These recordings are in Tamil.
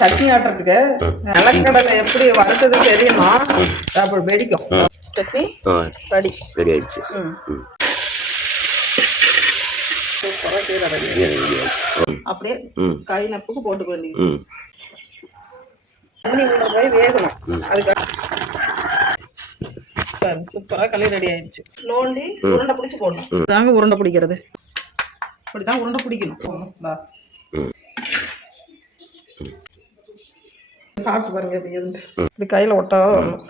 சட்னி ஆட்டுறதுக்கு நிலக்கடலை எப்படி வறுத்தது தெரியுமா? அப்புறம் வெடிக்கும். சட்னி ரெடி ரெடி ஆயிடுச்சு. அப்படியே கை நப்புக்கு போட்டுக்க வேண்டியது. தண்ணி உள்ள போய் வேகணும். அதுக்காக சூப்பரா களி ரெடி ஆயிடுச்சு. நோண்டி உருண்டை பிடிச்சி போடணும். தாங்க உருண்டை பிடிக்கிறது. இப்படிதான் உருண்டை பிடிக்கணும். சாப்பிட்டு பாருங்க எப்படி இருந்து. இப்படி கையில ஒட்டாத வரணும்.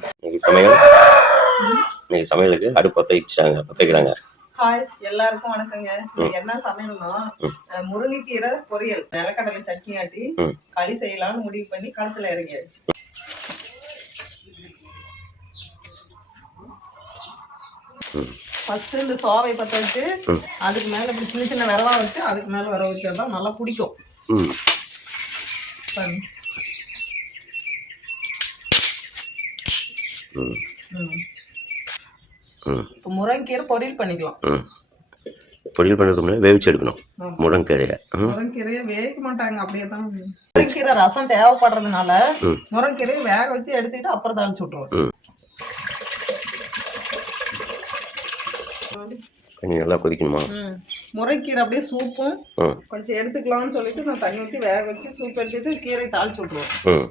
இன்னைக்கு சமையலுக்கு அடுப்பு பத்திக்கிறாங்க. ஹாய், எல்லாருக்கும் வணக்கங்க. என்ன சமையல்னா முருங்கைக்கீரை பொரியல், நிலக்கடலை சட்னி ஆட்டி களி செய்யலாம்னு முடிவு பண்ணி களத்துல இறங்கியாச்சு. ஃபர்ஸ்ட் இந்த சோவை பற்ற வச்சு அதுக்கு மேல இப்படி சின்ன சின்ன விரவா வச்சு அதுக்கு மேல வர வச்சாதான் நல்லா பிடிக்கும். இப்போ முருங்கைக்கீரை பொரியல் பண்ணிக்கலாம். பொரியல் பண்ணுறதுக்கு வேவிச்சு எடுக்கணும். முருங்கைக்கீரையை வேக மாட்டாங்க, அப்படியே தான். முருங்கைக்கீரை ரசம் தேவைப்படுறதுனால முருங்கைக்கீரையை வேக வச்சு எடுத்துக்கிட்டு அப்புறம் தாளிச்சு விட்டுருவோம். தண்ணி நல்லா கொதிக்கணுமா? முருங்கைக்கீரை அப்படியே சூப்பும் கொஞ்சம் எடுத்துக்கலாம்னு சொல்லிட்டு நான் தண்ணி ஊற்றி வேக வச்சு சூப் எடுத்துட்டு கீரை தாளிச்சு விட்டுருவோம்.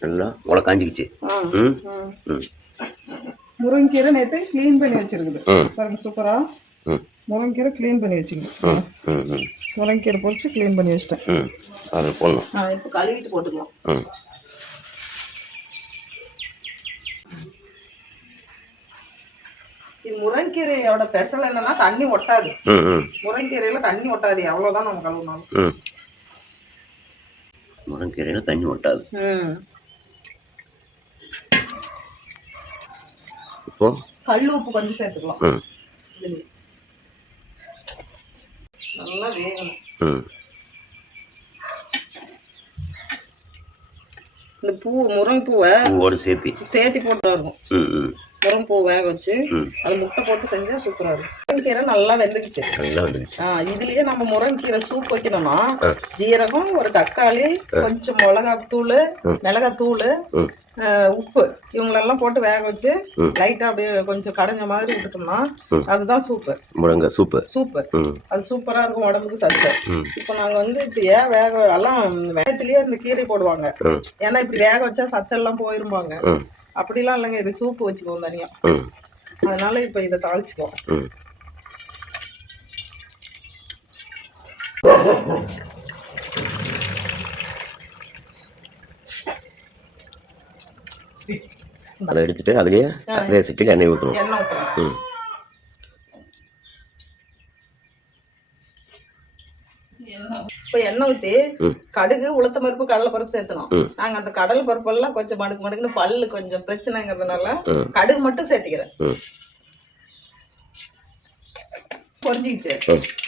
நல்லா உலை காஞ்சிக்கிச்சு. முருங்கைக்கீரை நேற்று கிளீன் பண்ணி வச்சிருக்குது பாருங்க. சூப்பரா முருங்கைக்கீரை கிளீன் பண்ணி வச்சுக்கணும். முருங்கைக்கீரை பொறிச்சு கிளீன் பண்ணி வச்சிட்டேன். அது போடணும். இப்போ கழுவிட்டு போட்டுக்கலாம். இது முருங்கைக்கீரையோட ஸ்பெஷல் என்னன்னா தண்ணி ஒட்டாது. முருங்கைக்கீரையில தண்ணி ஒட்டாது, எவ்வளவுதான் நம்ம கழுவினாலும். முருங்கைக்கீரையில தண்ணி ஒட்டாது. இப்போ கல் உப்பு கொஞ்சம் சேர்த்துக்கலாம். நல்லா வேகணும். இந்த முருங்கைப்பூவை சேர்த்தி போட்டு இருக்கும். முருங்கைப்பூ வேக வச்சு அது முட்டை போட்டு செஞ்சா சூப்பரா இருக்கும். முருங்கைக்கீரை நல்லா வெந்துக்குச்சு. இதுலயே நம்ம முருங்கைக்கீரை சூப் வைக்கணும்னா ஜீரகம், ஒரு தக்காளி, கொஞ்சம் மிளகாத்தூள், உப்பு இவங்களெல்லாம் போட்டு வேக வச்சு லைட்டா அப்படியே கொஞ்சம் கடைஞ்ச மாதிரி விட்டுட்டோம்னா அதுதான் சூப்பர். முருங்கை சூப்பர். அது சூப்பரா இருக்கும், உடம்புக்கு சத்து. இப்ப நாங்க இப்ப ஏன் எல்லாம் வேகத்திலேயே இந்த கீரை போடுவாங்க. ஏன்னா இப்படி வேக வச்சா சத்து எல்லாம் போயிருப்பாங்க. அப்படிலாம் இல்லைங்க, இது சூப்பு வச்சுக்குவோம் தனியா. அதனால இப்ப இதை தாளிச்சுக்குவோம். அதை எடுத்துட்டு அதுலயே அதே சிட்டில எண்ணெய் ஊற்றணும். இப்போ எண்ணெய் ஊற்றி கடுகு, உளுத்த பருப்பு, கடலை பருப்பு சேர்த்தணும். நாங்க அந்த கடலை பருப்பு எல்லாம் கொஞ்சம் மடுக்குன்னு பல்லு கொஞ்சம் பிரச்சனைங்கிறதுனால கடுகு மட்டும் சேர்த்திக்கிறேன். பொரிஞ்சிச்சு.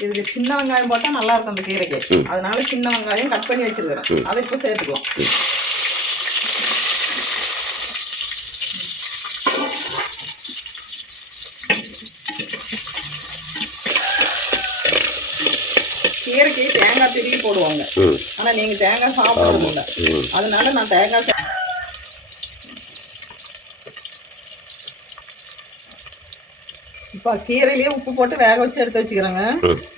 இதுக்கு சின்ன வெங்காயம் போட்டா நல்லா இருக்கும் அந்த கீரைக்கு. அதனால சின்ன வெங்காயம் கட் பண்ணி வச்சிருக்கிறேன், அதை இப்போ சேர்த்துக்கலாம். கீரைக்கு தேங்காய் திருவி போடுவாங்க, ஆனா நீங்க தேங்காய் சாப்பிடறது இல்லை. அதனால நான் தேங்காய் இப்போ கீரையிலேயே உப்பு போட்டு வேக வச்சு எடுத்து வச்சுக்கிறேங்க.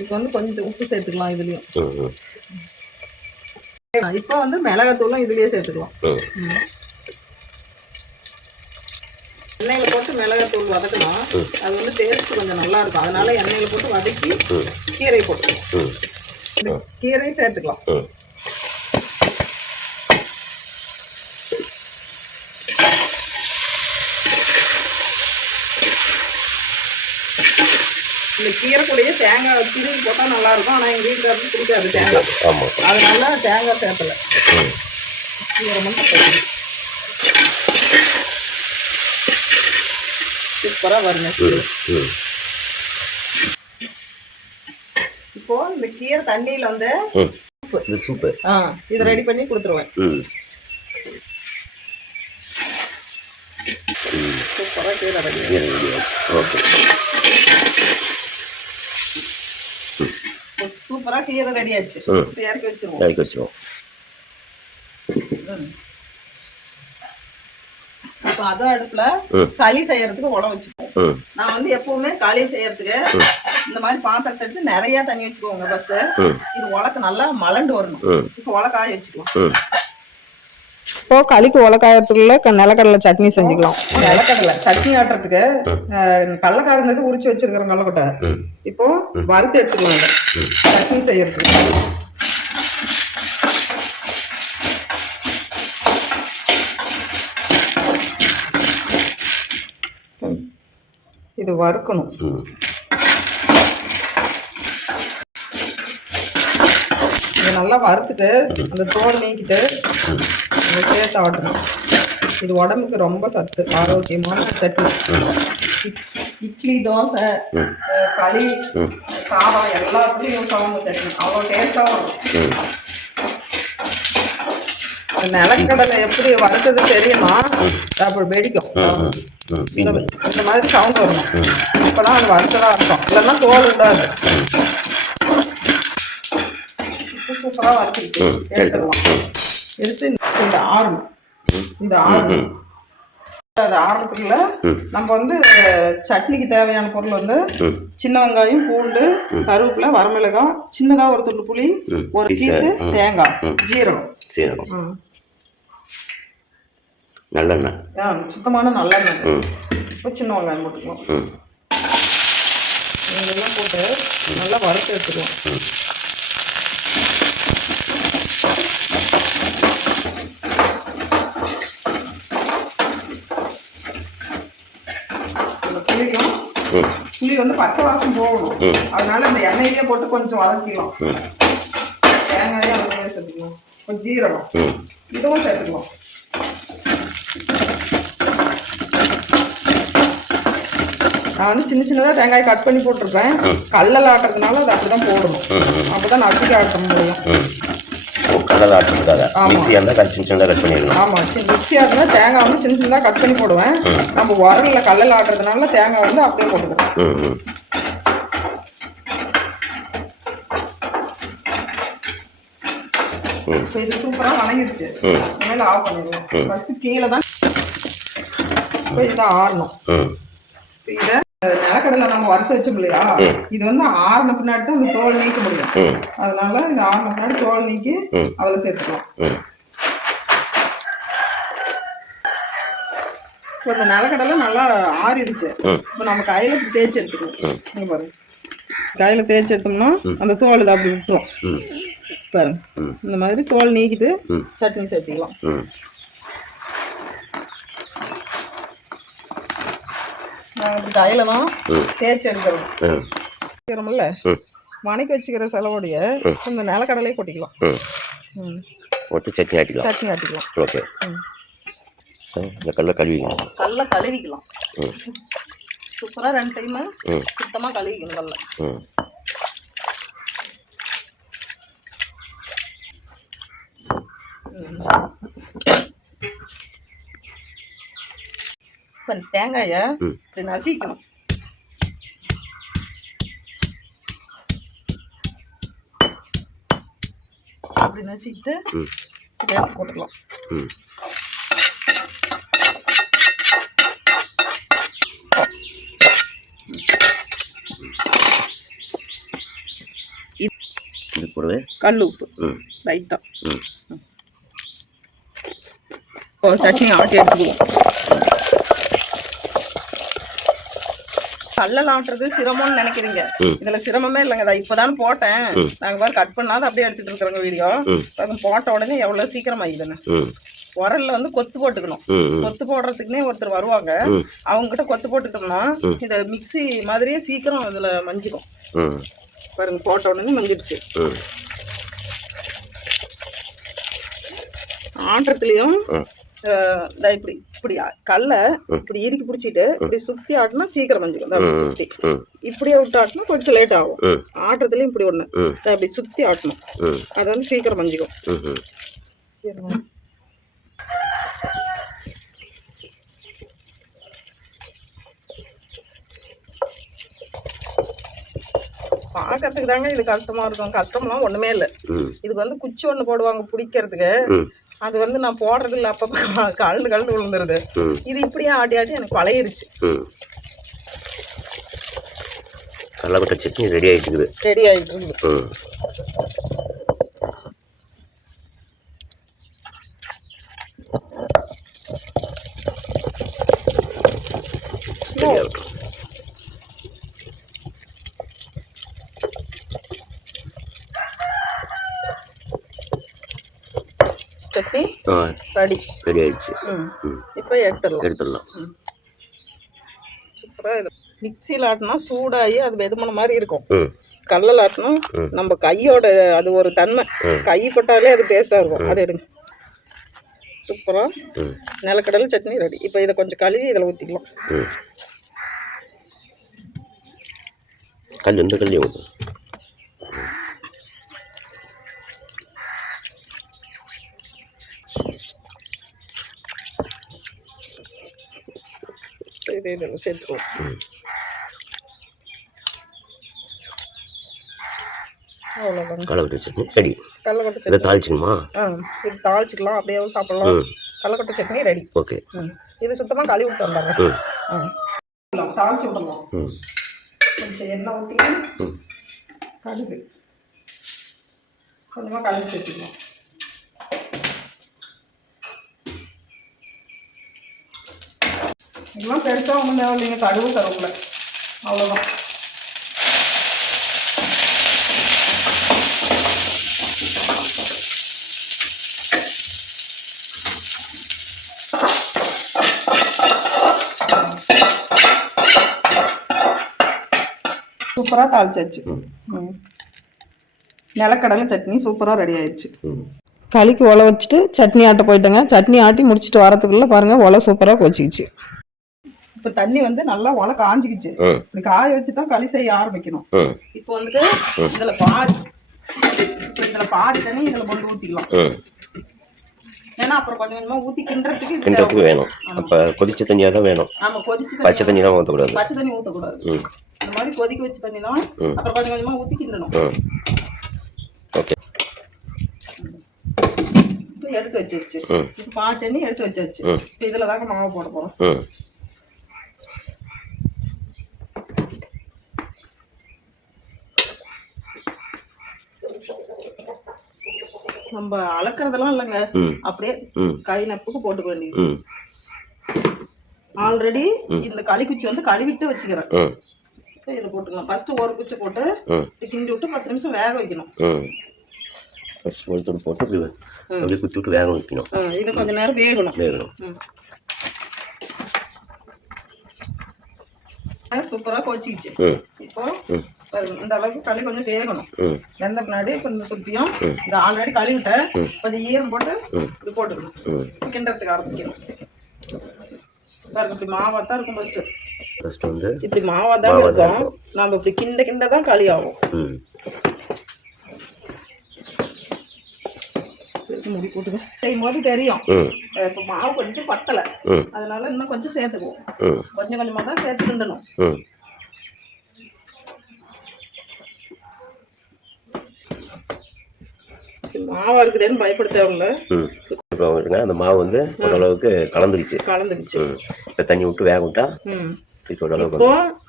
இப்போ கொஞ்சம் உப்பு சேர்த்துக்கலாம் இதுலயும். இப்போ மிளகாத்தூளும் இதுலயே சேர்த்துக்கலாம். எண்ணெயில போட்டு மிளகாத்தூள் வதக்கலாம், அது டேஸ்ட் கொஞ்சம் நல்லா இருக்கும். அதனால எண்ணெயில போட்டு வதக்கி கீரை போட்டுக்கலாம். கீரையும் சேர்த்துக்கலாம். இந்த கீரை கூடயே தேங்காய் திருவி போட்டா நல்லா இருக்கும். ஆனா எங்க வீட்டுக்காரருக்கு பிடிக்காது தேங்காய், அதனால தேங்காய் சேர்த்தல. கீரை மட்டும் சூப்பரா வருங்க. இப்போ இந்த கீரை தண்ணியில சூப்பர் இது ரெடி பண்ணி கொடுத்துருவேன். சூப்பரா கீரை ரெடி. சூப்பரா கீரை ரெடி ஆச்சு. இப்போ இறக்கி வச்சிருவோம். இறக்கி வச்சிருவோம். இப்போ அத அடுப்புல களி செய்யறதுக்கு உழ வச்சுக்குவோம். நான் வந்து எப்பவுமே களி செய்யறதுக்கு இந்த மாதிரி பாத்திரத்தை எடுத்து நிறைய தண்ணி வச்சுக்குவோங்க. ஃபர்ஸ்ட் இது உலக்க நல்லா மலண்டு வரணும். இப்போ உலக்காய வச்சுக்குவோம். இப்போ களிக்கு உலக்காயத்துக்குள்ள நிலக்கடலை சட்னி செஞ்சுக்கலாம். நிலக்கடலை சட்னி ஆட்டுறதுக்கு கடலக்காரந்தது உரிச்சு வச்சிருக்கிறோம் கடலக்கொட்டை. இப்போ வறுத்து எடுத்துக்கலாம் சட்னி செய்யறதுக்கு. இது வறுக்கணும். இது நல்லா வறுத்துட்டு அந்த தோல் நீக்கிட்டு சேர்த்து ஆட்டணும். இது உடம்புக்கு ரொம்ப சத்து, ஆரோக்கியமான சட்னி. இட்லி, தோசை, களி, சாதம் எல்லாத்துலையும் யூஸ் ஆகும் சட்னி. அவ்வளோ டேஸ்டாகவும் இருக்கும். நிலக்கடலை எப்படி வறுத்தது தெரியுமா? அப்படி வெடிக்கும். இந்த மாதிரி சவுண்ட் வரணும். இப்பதான் அது வறுத்ததா இருக்கும். இல்லைன்னா தோல் விடாது. சூப்பரா வறுத்துச்சு. எடுத்துடலாம். எடுத்து இந்த ஆரணும். இந்த ஆரணும். அது ஆரத்துக்குள்ள நம்ம வந்து சட்னிக்கு தேவையான பொருள் வந்து சின்ன வெங்காயம், பூண்டு, கருவேப்பிலை, வரமிளகாய், சின்னதா ஒரு துண்டு புளி, ஒரு சீத்து, தேங்காய், ஜீரகம், நல்லெண்ணெய், சுத்தமான நல்லெண்ணெய். இப்போ சின்ன வெங்காயம் போட்டுக்குவோம். இதெல்லாம் போட்டு நல்லா வறுத்து எடுத்துக்குவோம். புளி வந்து பச்சை வாசம் போகணும். அதனால இந்த எண்ணெயிலே போட்டு கொஞ்சம் வதக்கிக்கலாம். தேங்காயும் அதுலேயே சேர்த்துக்கலாம். கொஞ்சம் ஜீரகம் இதுவும் சேர்த்துக்கலாம். நான் வந்து சின்ன சின்னதாக தேங்காய் கட் பண்ணி போட்டிருப்பேன். கல்லில் ஆட்டுறதுனால அது அப்படிதான் போடணும். அப்போதான் நசுக்கி ஆட்ட முடியும். ஆமாம், மிக்சியாக இருந்தால் தேங்காய் வந்து சின்ன சின்னதாக கட் பண்ணி போடுவேன். நம்ம உரலில் கல்லில் ஆட்டுறதுனால தேங்காய் வந்து அப்படியே போட்டுக்கிறோம். இது சூப்பராக வணங்கிடுச்சு. மேலே ஆஃப் பண்ணிடுவோம். ஃபர்ஸ்ட் கீழே தான் இப்போ இதான் ஆறணும். இதை நிலக்கடலை நம்ம வறுத்து வச்சோம் இல்லையா, இது வந்து ஆறின பின்னாடி தான் இந்த தோல் நீக்க முடியும். அதனால இந்த ஆறின பின்னாடி தோல் நீக்கி அதில் சேர்த்துக்கலாம். இப்போ இந்த நிலக்கடலை நல்லா ஆறிடுச்சு. இப்போ நம்ம கையில் இப்படி தேய்ச்சி எடுத்துக்கணும். நீங்க பாருங்க, கையில் தேய்ச்சி எடுத்தோம்னா அந்த தோல் இதை அப்படி விட்டுரும். பாருங்க, இந்த மாதிரி தோல் நீக்கிட்டு சட்னி சேர்த்துக்கலாம். நாங்கள் இப்படி கையில் தான் தேய்ச்சி எடுக்கிறோம்ல, வணக்கி வச்சுக்கிற செலவுடைய இந்த நிலக்கடலையை கொட்டிக்கலாம். போட்டு சட்னி ஆட்டிக்கலாம். சட்னி ஆட்டிக்கலாம். ஓகே. இந்த கல்லை கழுவிக்கலாம். கல்லை கழுவிக்கலாம். சூப்பராக 2 டைமு சுத்தமாக கழுவிக்கணும் கல்லை. இப்போ தேங்காயை இப்படி நசிக்கணும். அப்படி நசிக்கிட்டு போட்டுக்கலாம். கல் உப்பு லைட்டா சட்னி ஆட்டி எடுத்துக்குவோம். கல்லில் ஆட்டுறது சிரமம்னு நினைக்கிறீங்க, இதுல சிரமமே இல்லைங்க. இப்பதான் போட்டேன், நாங்க பாரு கட் பண்ணாத அப்படியே எடுத்துட்டு இருக்கிறோங்க வீடியோ. போட்ட உடனே எவ்வளவு சீக்கிரம் ஆகிடுதுன்னு. உரல்ல வந்து கொத்து போட்டுக்கணும். கொத்து போடுறதுக்குன்னே ஒருத்தர் வருவாங்க, அவங்க கிட்ட கொத்து போட்டுட்டோம்னா இந்த மிக்சி மாதிரியே சீக்கிரம் இதுல மஞ்சிக்கும். பாருங்க, போட்ட உடனே மஞ்சிருச்சு. ஆட்டுறதுலயும் இப்படி இப்படி கல்லை இப்படி இறுக்கி பிடிச்சிட்டு இப்படி சுத்தி ஆட்டினா சீக்கிரம் மஞ்சிக்கும். சுத்தி இப்படியே விட்டு ஆட்டினா கொஞ்சம் லேட் ஆகும். ஆட்டுறதுலயும் இப்படி ஒண்ணு இப்படி சுத்தி ஆட்டணும், அது வந்து சீக்கிரம் மஞ்சிக்கும். பார்க்கறதுக்கு தாங்க இது கஷ்டமா இருக்கும். கஷ்டம்லாம் ஒண்ணுமே இல்லை. இதுக்கு வந்து குச்சி ஒண்ணு போடுவாங்க பிடிக்கிறதுக்கு. அது வந்து நான் போடுறது இல்லை. அப்பப்போ கலந்து விழுந்துருது. இது இப்படியே ஆட்டி ஆட்டி எனக்கு பழகிருச்சு. கடலைக்கொட்டை சட்னி ரெடி ஆகிட்டு இருக்குது. சட்னி ரெடி ஆயிடுச்சு. இப்போ எடுத்துடலாம். சூப்பரா இது மிக்சியில் ஆட்டினா சூடாகி அது வெதுமன மாதிரி இருக்கும். கல்லில் ஆட்டினா நம்ம கையோட அது ஒரு தன்மை, கை போட்டாலே அது டேஸ்டாக இருக்கும். அதை எடுங்க. சூப்பராக நிலக்கடலை சட்னி ரெடி. இப்போ இதை கொஞ்சம் கழுவி இதில் ஊற்றிக்கலாம். கல்லி ஊற்றும். இதில் சேர்த்துக்குவோம். கடலைக்கொட்டை சட்னி ரெடி. கடலைக்கொட்டை சட்னி தாளிச்சுக்கணுமா? இது தாளிச்சிக்கலாம், அப்படியே சாப்பிடலாம். கடலைக்கொட்டை சட்னி ரெடி. ஓகே. இது சுத்தமாக கழுவி விட்டு வந்தாங்க. தாளிச்சு விடலாம். கொஞ்சம் எண்ணெய் ஊற்றி கடுகு கொஞ்சமாக கடுகு சேர்த்துக்கலாம். இதெல்லாம் பெருசாக ஒன்றும் தேவை இல்லைங்க. கடுகு தரக்குள்ள அவ்வளோதான். சூப்பராக தாளிச்சாச்சு. நிலக்கடலை சட்னி சூப்பராக ரெடி ஆயிடுச்சு. களிக்கு ஒலை வச்சுட்டு சட்னி ஆட்ட போயிட்டேங்க. சட்னி ஆட்டி முடிச்சுட்டு வரதுக்குள்ளே பாருங்கள் ஒலை சூப்பராக கொச்சிக்கிச்சு. இப்போ தண்ணி வந்து நல்லா ஒலை காஞ்சிக்கிச்சு. இப்படி காய வச்சு தான் களி செய்ய ஆரம்பிக்கணும். இப்போ வந்துட்டு இதில் பாதி தண்ணி இதில் கொண்டு ஊற்றிக்கலாம். ஏன்னா அப்புறம் கொஞ்சம் கொஞ்சமாக ஊற்றி கிண்டுறதுக்கு வேணும். அப்போ கொதிச்ச தண்ணியாக தான் வேணும். ஆமாம், கொதிச்சு பச்சை தண்ணி தான் ஊற்றக்கூடாது. பச்சை தண்ணி ஊற்றக்கூடாது. இந்த மாதிரி கொதிக்க வச்சு தண்ணி தான் அப்புறம் கொஞ்சம் கொஞ்சமாக ஊற்றி கிண்டணும். ஓகே. இப்போ எடுத்து வச்சிருச்சு. இப்போ பாதி தண்ணி எடுத்து வச்சாச்சு. இப்போ இதில் தாங்க மாவு போட போகிறோம். நம்ம அளக்குறதெல்லாம் இல்லைங்க, அப்படியே கை நப்புக்கு போட்டுக்க வேண்டியது. ஆல்ரெடி இந்த களி குச்சி வந்து கழுவிட்டு வச்சுக்கிறேன். இதை போட்டுக்கலாம். ஃபர்ஸ்ட் ஒரு குச்சி போட்டு கிண்டி விட்டு 10 நிமிஷம் வேக வைக்கணும். போட்டு குத்தி விட்டு வேக வைக்கணும். இது கொஞ்ச நேரம் வேகணும். சூப்பரா கொச்சிக்கிச்சு. இப்போ இந்த அளவுக்கு களி கொஞ்சம் வேகணும். வெந்த பின்னாடி இப்போ இந்த சுத்தியும் இது ஆல்ரெடி கழுவிட்டேன். கொஞ்சம் ஈரம் போட்டு இப்படி போட்டுக்கணும். கிண்டறதுக்கு ஆரம்பிக்கணும். பாருங்க, இப்படி மாவா தான் இருக்கும். ஃபர்ஸ்ட் வந்து இப்படி மாவா தான் இருக்கும். நம்ம இப்படி கிண்ட தான் களி ஆகும். முடி போட்டுக்க செய்யும் போது தெரியும். இப்போ மாவு கொஞ்சம் பத்தலை, அதனால இன்னும் கொஞ்சம் சேர்த்துக்குவோம். கொஞ்சம் கொஞ்சமாக தான் சேர்த்து கிண்டணும். மாவா இருக்குதுன்னு பயப்பட தேவையில்ல. அந்த மாவு வந்து ஓரளவுக்கு கலந்துருச்சு. இப்போ தண்ணி விட்டு வேக விட்டா இப்போ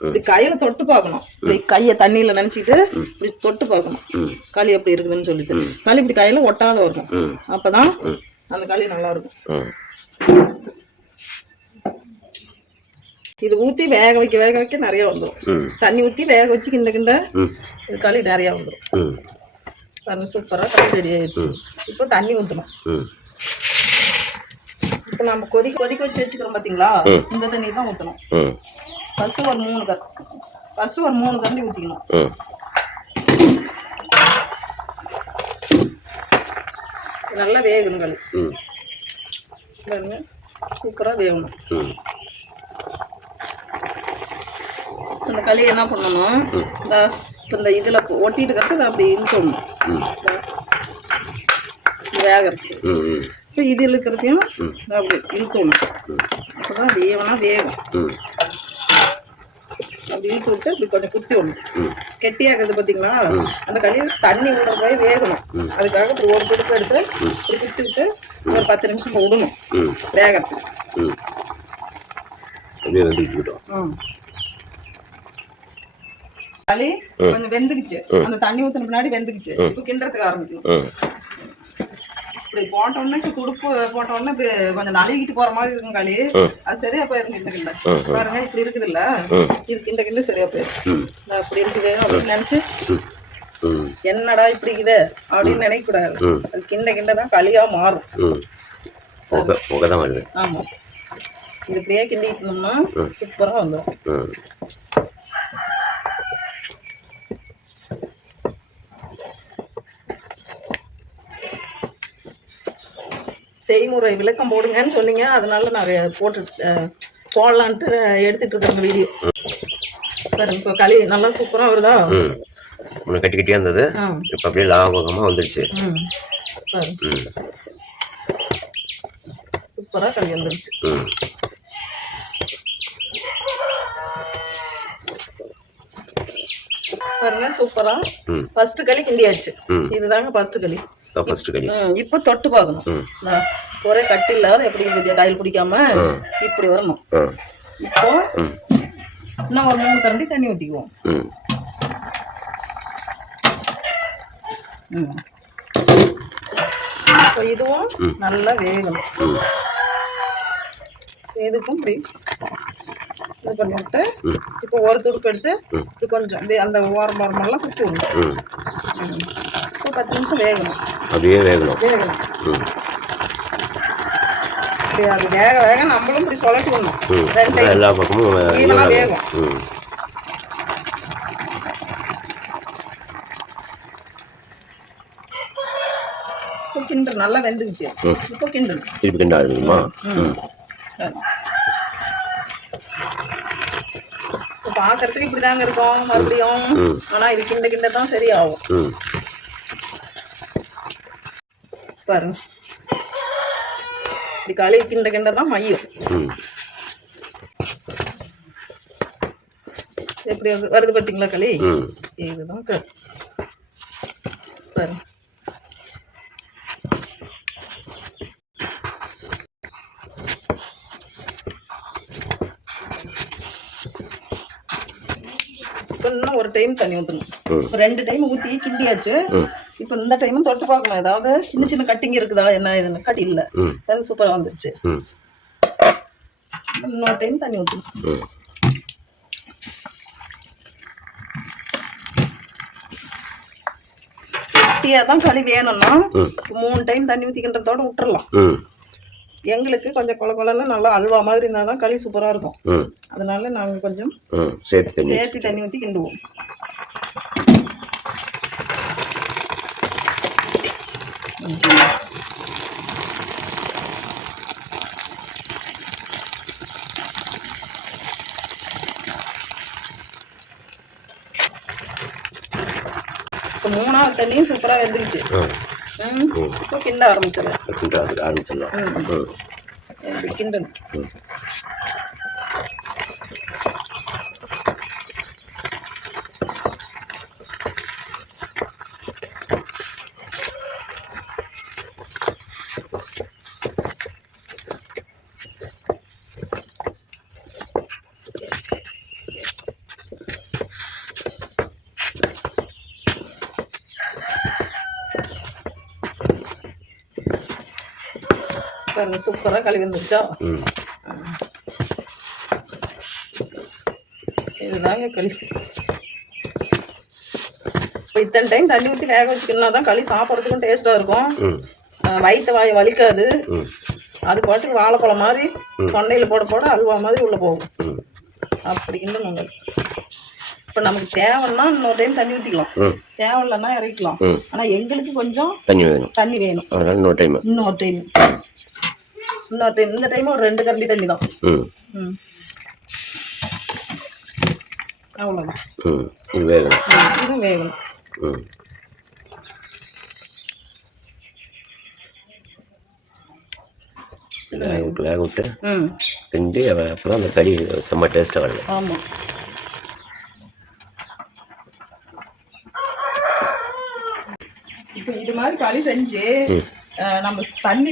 இப்படி கையில தொட்டு பார்க்கணும். இப்படி கையை தண்ணியில நினைச்சிட்டு இப்படி தொட்டு பார்க்கணும் களி எப்படி இருக்குதுன்னு சொல்லிட்டு. களி இப்படி கையில ஒட்டாத இருக்கும். அப்பதான் அந்த களி நல்லா இருக்கும். இது ஊத்தி வேக வைக்க நிறைய வந்துடும். தண்ணி ஊத்தி வேக வச்சு கிண்ட இது களி நிறைய வந்துடும். பாருங்க, சூப்பரா களி ரெடி ஆயிடுச்சு. இப்போ தண்ணி ஊற்றணும். இப்போ நம்ம கொதிக்க வச்சு வச்சுக்கிறோம் பாத்தீங்களா, இந்த தண்ணி தான் ஊற்றணும். ஃபர்ஸ்ட் ஒரு 3 கரண்டி ஊற்றிக்கணும். நல்லா வேகணும் களி. சூப்பராக வேகணும். அந்த களி என்ன பண்ணணும், இந்த இதில் ஒட்டிட்டு இருக்கிறது அப்படி இழுக்கணும் வேகிறதுக்கு. இப்போ இது இழுக்கிறதையும் அப்படி இழுத்தணும். அப்போ தான் அது ஈவனாக வேகும். அப்படி இழுத்து விட்டு இப்படி கொஞ்சம் குத்தி விடணும். கெட்டியாக்குறது பார்த்தீங்களா, அந்த களி தண்ணி விடுற போய் வேகணும். அதுக்காக இப்படி ஒரு துடுப்பு எடுத்து இப்படி குத்தி விட்டு ஒரு 10 நிமிஷம் விடணும் வேகத்துக்கு. களி கொஞ்சம் வெந்துக்குச்சு, அந்த தண்ணி ஊற்றின பின்னாடி வெந்துக்குச்சு. இப்போ கிண்டுறதுக்கு ஆரம்பிக்கணும். இப்படி போட்டோன்னே துடுப்பு போட்டோன்னே இப்படி கொஞ்சம் நழுவிக்கிட்டு போற மாதிரி இருக்கும் களி. அது சரியா போயிரும் கிண்ட கிண்ட. பாருங்க இப்படி இருக்குது இல்ல, இது கிண்ட கிண்ட சரியா போயிரும். அப்படி இருக்குது அப்படின்னு நினைச்சு என்னடா இப்படி இருக்குது அப்படின்னு நினைக்க கூடாது. அது கிண்ட கிண்ட தான் களியா மாறும். ஆமா, இது இப்படியே கிண்டிட்டு இருந்தோம்னா சூப்பரா வந்துடும். செய்முறை விளக்கம் போடுங்கன்னு சொன்னீங்க, அதனால நான் போடலான்ட்டு எடுத்துட்டு இருக்கேன் வீடியோ. இப்போ களி நல்லா சூப்பரா வருதா? கட்டி கட்டியா இருந்தது, இப்போ அப்படியே லாபகமா வந்துருச்சு. சூப்பரா களி வந்துருச்சு. பாருங்க சூப்பரா ஃபர்ஸ்ட் களி கிண்டியாச்சு. இதுதாங்க ஃபர்ஸ்ட் களி. இப்போ தொட்டு பார்க்கணும், ஒரே கட்டி இல்லாத எப்படி கையில் பிடிக்காம இப்படி வரணும். இப்போ இன்னும் ஒரு 3 கரண்டி தண்ணி ஊற்றிக்குவோம். இப்போ இதுவும் நல்லா வேகணும். இதுக்கும் இப்படி இது பண்ணிவிட்டு இப்போ ஒரு துடுப்பு எடுத்து இது கொஞ்சம் அப்படியே அந்த ஓரமெல்லாம் குத்தி விடணும். இப்போ 10 நிமிஷம் வேகணும். அப்படியே வேகணும். இப்படி அது வேக வேக நம்மளும் இப்படி சொல்லட்டி விடணும். எல்லா பக்கமும் வேகும். இப்போ கிண்டு நல்லா வெந்துக்குச்சு. இப்போ கிண்டு திருப்பி கிண்ட ஆரம்பிக்குமா? பாக்குறதுக்கு இப்படிதாங்க இருக்கும் மறுபடியும். ஆனா இது கிண்ட கிண்ட தான் சரியாகும். பாருங்க இப்படி களி கிண்ட கிண்ட தான் மையம். எப்படி வருது பாத்தீங்களா களி? இதுதான் பாருங்க. இன்னும் ஒரு டைம் தண்ணி ஊற்றணும். 2 டைம் ஊற்றி கிண்டியாச்சு. இப்போ இந்த டைமும் தொட்டு பார்க்கணும், ஏதாவது சின்ன சின்ன கட்டிங் இருக்குதா என்ன இதுன்னு. கட்டி இல்லை, அது சூப்பராக வந்துச்சு. இன்னொரு டைம் தண்ணி ஊற்றணும். கட்டியாக தான் களி வேணும்னா 3 டைம் தண்ணி ஊற்றிக்கின்றதோட விட்டுறலாம். எங்களுக்கு கொஞ்சம் கொல கொலன்னு நல்லா அல்வா மாதிரி இருந்தால் தான் களி சூப்பராக இருக்கும். அதனால நாங்கள் கொஞ்சம் சேர்த்து தண்ணி ஊற்றி கிண்டுவோம். இப்போ 3ஆவது தண்ணியும் சூப்பராக வெந்துருச்சு. இப்போ கிண்ட ஆரம்பிச்சிடலாம். கிண்டணும். பாருங்க சூப்பரா களி வந்துருச்சா? இதுதாங்க களி. இத்தனை டைம் தண்ணி ஊற்றி வேக வச்சுக்கணும்னா தான் களி சாப்பிட்றதுக்கும் டேஸ்ட்டாக இருக்கும். வயிற்று வாய் வலிக்காது. அது பாட்டுக்கு வாழைப்பழம் மாதிரி தொண்டையில் போட போட அல்வா மாதிரி உள்ளே போகும். அப்படின்ட்டு நாங்கள் இப்போ நமக்கு தேவைன்னா இன்னொரு டைம் தண்ணி ஊற்றிக்கலாம், தேவையில்லைன்னா இறக்கலாம். ஆனால் எங்களுக்கு கொஞ்சம் தண்ணி வேணும். இன்னொரு டைம் இந்த டைம் ஒரு 2 கரண்டி தண்ணி தான். அவ்வளோதான். இதுவும் வேகணும். வேக விட்டு கிண்டி அப்புறம் அந்த கறி செம்ம டேஸ்ட்டாக வருது. ஆமாம், செஞ்சு நம்ம தண்ணி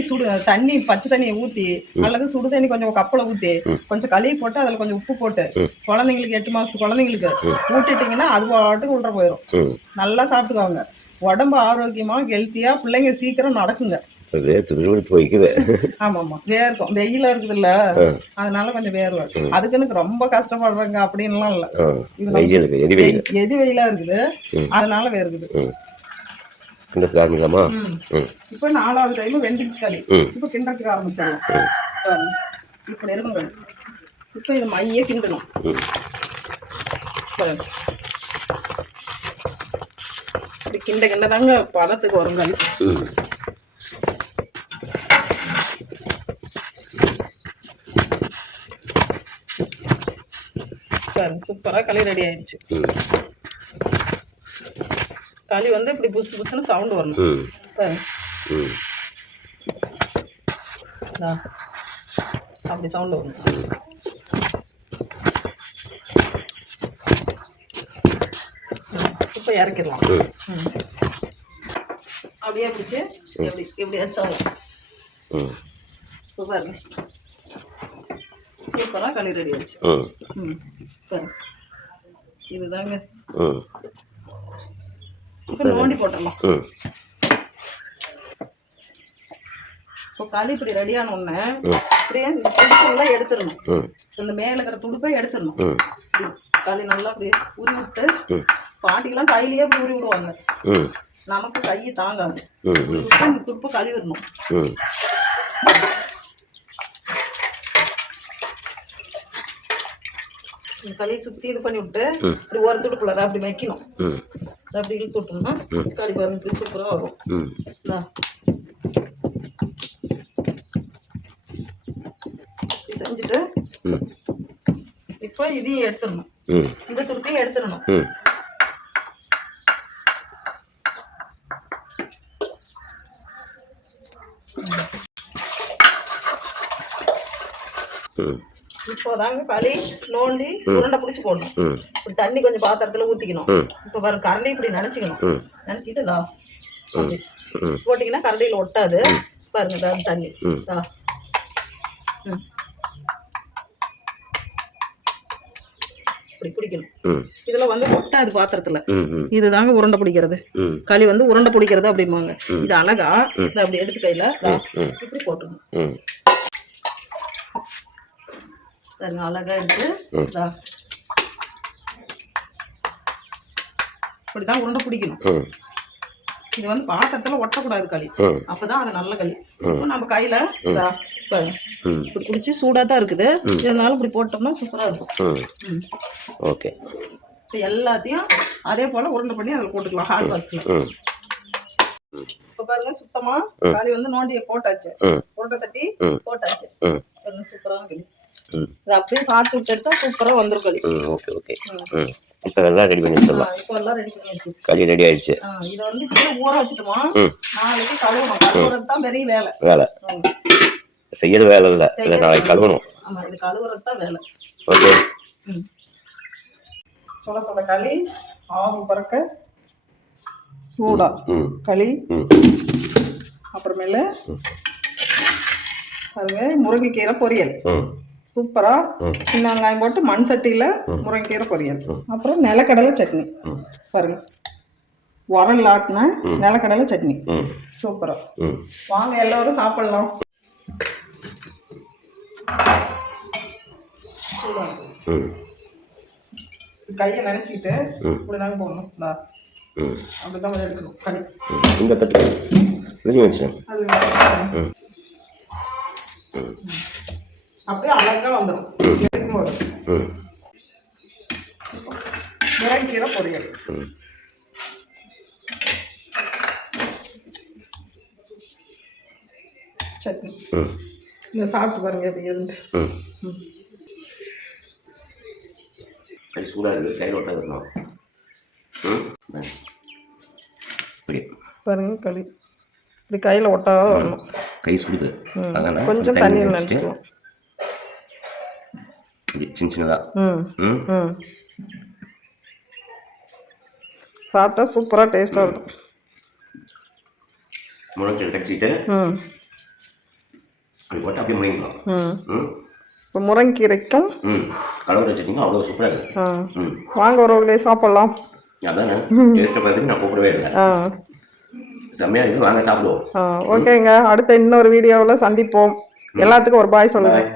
பச்சை தண்ணியை ஊற்றி அல்லது சுடு தண்ணி கொஞ்சம் கப்பலை ஊற்றி கொஞ்சம் கழுவி போட்டு அதில் கொஞ்சம் உப்பு போட்டு குழந்தைங்களுக்கு 8 மாசத்து குழந்தைங்களுக்கு ஊட்டிட்டீங்கன்னா அது பாட்டுக்கு உள்ள போயிடும். நல்லா சாப்பிட்டுக்குவாங்க. உடம்பு ஆரோக்கியமா ஹெல்த்தியா பிள்ளைங்க சீக்கிரம் நடக்குங்க. ஆமாமா வேர்க்கும். வெயில இருக்குது இல்ல, அதனால கொஞ்சம் வேர்வை. அதுக்குன்னு ரொம்ப கஷ்டப்படுறாங்க அப்படின்லாம் இல்ல. எது வெயிலா இருக்குது அதனால வேர்க்குது. இப்ப 4வது டைம் வெந்துச்சு களி. இப்ப கிண்டறதுக்கு ஆரம்பிச்சாங்க. இப்படி இருக்கும் களி. இப்ப இது மைய கிண்டணும். இப்படி கிண்ட கிண்டதாங்க பதத்துக்கு வரும் களி. சூப்பரா களி ரெடி ஆயிடுச்சு. களி வந்து இப்படி புதுசு புதுசுன்னு சவுண்ட் வரணும். அப்படி சவுண்ட் வரணும். இப்போ இறக்கிடலாம். அப்படியே பிடிச்சி எப்படி வச்சாலும் பாருங்க சூப்பராக களி ரெடி ஆயிடுச்சு. இதுதாங்க. இப்போ நோண்டி போட்டுடலாம். இப்போ களி இப்படி ரெடியான உடனே அப்படியே இந்த துடுப்பெல்லாம் எடுத்துடணும். இந்த மேல இருக்கிற துடுப்பை எடுத்துடணும். களி நல்லா அப்படி உரி விட்டு, பாட்டிலாம் கையிலேயே அப்படி உரி விடுவாங்க. நமக்கு கையை தாங்காது. இந்த துடுப்பை கழுவிடணும். களியை சுத்தி இது பண்ணி விட்டு இப்படி ஒரு துடுப்புல அதை அப்படி வைக்கணும். அப்படி இழுத்து விட்டோம்னா களி பாருங்க சூப்பரா வரும். செஞ்சுட்டு இப்போ இதையும் எடுத்துடணும். இந்த துடுப்பையும் எடுத்துடணும். இப்போதாங்க களி நோண்டி உருண்டை பிடிச்சி போடணும். இப்படி தண்ணி கொஞ்சம் பாத்திரத்துல ஊத்திக்கணும். இப்ப பாருங்க கரண்டி இப்படி நினைச்சுக்கணும். நினைச்சிட்டு தான் போட்டீங்கன்னா கரண்டியில ஒட்டாது. பாருங்க தண்ணி இப்படி பிடிக்கணும். இதுல வந்து ஒட்டாது பாத்திரத்துல. இதுதாங்க உருண்டை பிடிக்கிறது. களி வந்து உருண்டை பிடிக்கிறது அப்படிம்பாங்க. இது அழகா இதை அப்படி எடுத்து கையில இப்படி போட்டுக்கணும். அழகா எடுத்து இப்படிதான் உருண்டை பிடிக்கணும். இது வந்து பாத்திரத்துல ஒட்டக்கூடாது களி. அப்பதான் அது நல்ல களி. நம்ம கையில இப்படி பிடிச்சி சூடா தான் இருக்குது. இருந்தாலும் இப்படி போட்டோம்னா சூப்பரா இருக்கும். ஓகே. இப்போ எல்லாத்தையும் அதே போல உருண்டை பண்ணி அதில் போட்டுக்கலாம் ஹாட் பாக்ஸ்ல. இப்ப பாருங்க சுத்தமா களி வந்து நோண்டிய போட்டாச்சு. உருண்டை தட்டி போட்டாச்சு. சூப்பரான களி. இது அப்படியே சாப்பிட்டு விட்டு எடுத்தா சூப்பரா வந்துரும் களி. Okay okay. இப்போ எல்லாம் ரெடி பண்ணி வச்சிடலாம். இப்போ எல்லாம் ரெடி பண்ணியாச்சு. களி ரெடி ஆயிடுச்சு. இதை வந்து இப்படியே ஊற வச்சுட்டோமா, நாளைக்கு கழுவணும். கழுவுறது தான் பெரிய வேலை. செய்யறது வேலை இல்ல, நாளைக்கு கழுவணும். ஆமா, இது கழுவுறது தான் வேலை. ஓகே. சுட சுட களி, ஆவி பறக்க சூடா களி. அப்புறமேல பாருங்க முருங்கைக்கீரை பொரியல் சூப்பரா. சின்ன வெங்காயம் போட்டு மண் சட்டியில முருங்கைக்கீரை பொரியல். அப்புறம் நிலக்கடலை சட்னி. பாருங்க உரல் ஆட்டின நிலக்கடலை சட்னி சூப்பரா. வாங்க எல்லாரும் சாப்பிடலாம். கையை நினைச்சுக்கிட்டு இப்படிதாங்க போடணும். அப்படிதான் எடுக்கணும் களி. இந்த தட்டு அப்படியே அழகா வந்துடும். எடுக்கும்போது முருங்கைக்கீரை பொரியல். சட்னி இந்த சாப்பிட்டு பாருங்க எப்படி இருந்து. சூடாக இருக்குது, கையில் ஒட்டாதுலாம். பாருங்க களி இப்படி கையில் ஒட்டாத வரணும். கை சுடுது, அதனால கொஞ்சம் தண்ணி நினச்சிக்கலாம். சின்ன சின்னதாக சாப்பிட்டா சூப்பராக டேஸ்ட்டாக இருக்கும். முருங்கைக்கீரை கடிச்சிட்டு அப்படி போட்டு அப்படியே முடிக்கலாம். இப்போ முருங்கைக்கீரைக்கும் கலவரை சட்னிக்கும் அவ்வளோ சூப்பராக இருக்குது. வாங்க உறவுகளே சாப்பிட்லாம். அதானே டேஸ்ட்டை பார்த்துட்டு நான் கூப்பிடவே இல்லை. செம்மையாக இருக்குது, வாங்க சாப்பிடுவோம். ஓகேங்க, அடுத்த இன்னொரு வீடியோவில் சந்திப்போம். எல்லாத்துக்கும் ஒரு பாய் சொல்லுங்கள்.